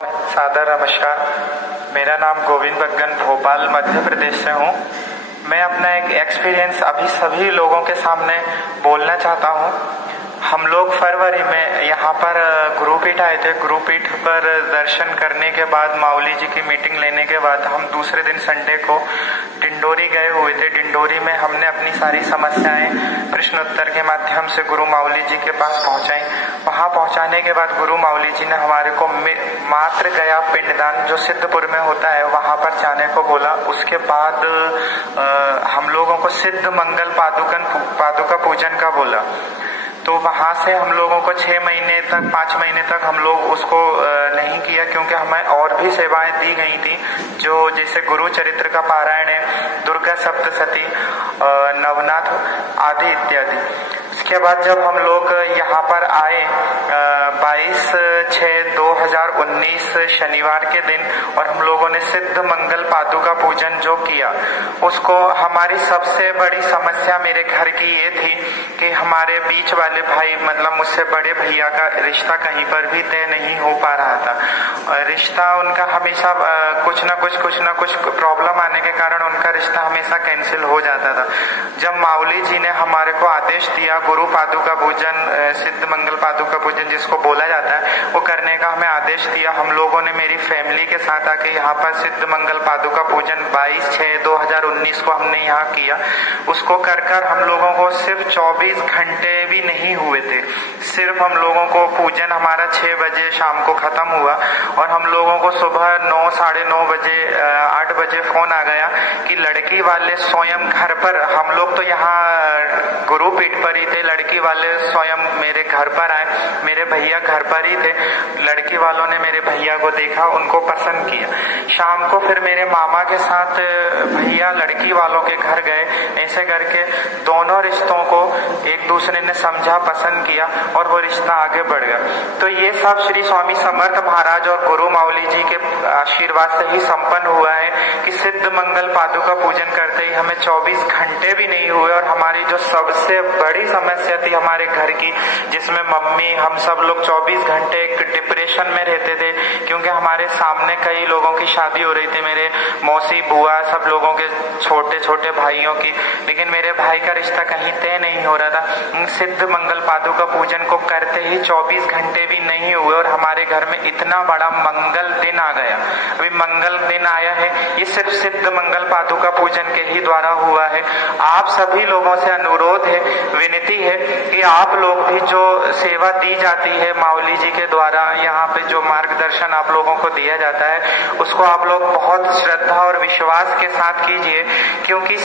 सादर नमस्कार। मेरा नाम गोविंद बग्गन भोपाल मध्य प्रदेश से हूँ। मैं अपना एक एक्सपीरियंस अभी सभी लोगों के सामने बोलना चाहता हूँ। हम लोग फरवरी में यहाँ पर गुरुपीठ आए थे। गुरुपीठ पर दर्शन करने के बाद माऊली जी की मीटिंग लेने के बाद हम दूसरे दिन संडे को डिंडोरी गए हुए थे। डिंडोरी में हमने अपनी सारी समस्याएं प्रश्नोत्तर के माध्यम से गुरु माऊली जी के पास पहुंचाई। वहां पहुंचाने के बाद गुरु माऊली जी ने हमारे को मात्र गया पिंडदान जो सिद्धपुर में होता है वहां पर जाने को बोला। उसके बाद हम लोगों को सिद्ध मंगल पादुका पूजन का बोला। तो वहां से हम लोगों को 5 महीने तक हम लोग उसको नहीं किया, क्योंकि हमें और भी सेवाएं दी गई थी, जो जैसे गुरु चरित्र का पारायण है, दुर्गा सप्तशती, नवनाथ आदि इत्यादि। इसके बाद जब हम लोग यहाँ पर आए 22/6/2019 शनिवार के दिन, और हम लोगों ने सिद्ध मंगल पादुका पूजन जो किया, उसको हमारी सबसे बड़ी समस्या मेरे घर की ये थी कि हमारे बीच वाले भाई मतलब मुझसे बड़े भैया का रिश्ता कहीं पर भी तय नहीं हो पा रहा था। रिश्ता उनका हमेशा कुछ ना कुछ प्रॉब्लम आने के कारण उनका रिश्ता हमेशा कैंसिल हो जाता था। जब माऊली जी ने हमारे को आदेश दिया गुरु पादुका पूजन, सिद्ध मंगल पादुका पूजन जिसको बोला जाता है, वो करने का हमें आदेश दिया। हम लोगों ने मेरी फैमिली के साथ आके यहाँ पर सिद्ध मंगल पादुका पूजन 22/6/2019 को हमने यहाँ किया। उसको कर हम लोगों को सिर्फ 24 घंटे भी नहीं हुए थे। सिर्फ हम लोगों को पूजन हमारा 6 बजे शाम को खत्म हुआ, और हम लोगों को सुबह 9 साढ़े 9 बजे 8 बजे फोन आ गया कि लड़की वाले स्वयं घर पर, हम लोग तो यहाँ गुरुपीठ पर ही थे, लड़की वाले स्वयं मेरे घर पर आए। मेरे भैया घर पर ही थे। लड़की वालों ने मेरे भैया को देखा, उनको पसंद किया। शाम को फिर मेरे मामा के साथ भैया लड़की वालों के घर गए। ऐसे करके दोनों रिश्तों को एक दूसरे ने समझा, पसंद किया, और वो रिश्ता आगे बढ़ गया। तो ये सब श्री स्वामी समर्थ महाराज और गुरु माऊली जी के आशीर्वाद से ही संपन्न हुआ है कि सिद्ध मंगल पादुका पूजन करते ही हमें 24 घंटे भी नहीं हुए, और हमारी जो सबसे बड़ी समस्या थी हमारे घर की, जिसमें मम्मी हम सब लोग 24 घंटे एक डिप्रेशन में रहते थे, क्योंकि हमारे सामने कई लोगों की शादी हो रही थी, मेरे मौसी बुआ सब लोगों के छोटे छोटे भाइयों की, लेकिन मेरे भाई का रिश्ता कहीं तय नहीं हो रहा था। सिद्ध मंगल पादुका पूजन को करते ही 24 घंटे भी नहीं हुए, और हमारे घर में इतना बड़ा मंगल दिन आ गया। अभी मंगल दिन आया है, ये सिर्फ सिद्ध मंगल पादुका पूजन के ही द्वारा हुआ है। आप सभी लोगों से अनुरोध है, विनती है कि आप लोग भी जो सेवा दी जाती है माऊली जी के द्वारा, यहाँ पे जो मार्गदर्शन आप लोगों को दिया जाता है, उसको आप लोग बहुत श्रद्धा और विश्वास के साथ कीजिए, क्योंकि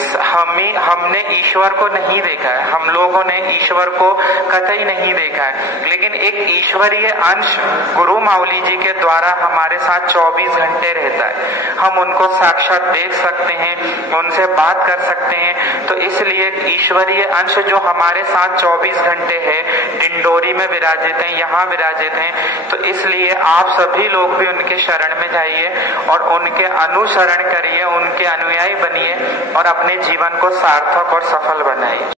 हमने ईश्वर को नहीं देखा है, हम लोगों ने ईश्वर को कतई नहीं देखा है, लेकिन एक ईश्वरीय अंश गुरु माऊली जी के द्वारा हमारे साथ 24 घंटे रहता है। हम उनको साक्षात देख सकते हैं, उनसे बात कर सकते हैं। तो इसलिए ईश्वरीय अंश जो हमारे साथ 24 घंटे है, डिंडोरी में विराजित हैं, यहाँ विराजित हैं। तो इसलिए आप सभी लोग भी उनके शरण में जाइए और उनके अनुसरण करिए, उनके अनुयायी बनिए, और अपने जीवन को सार्थक और सफल बनाइए।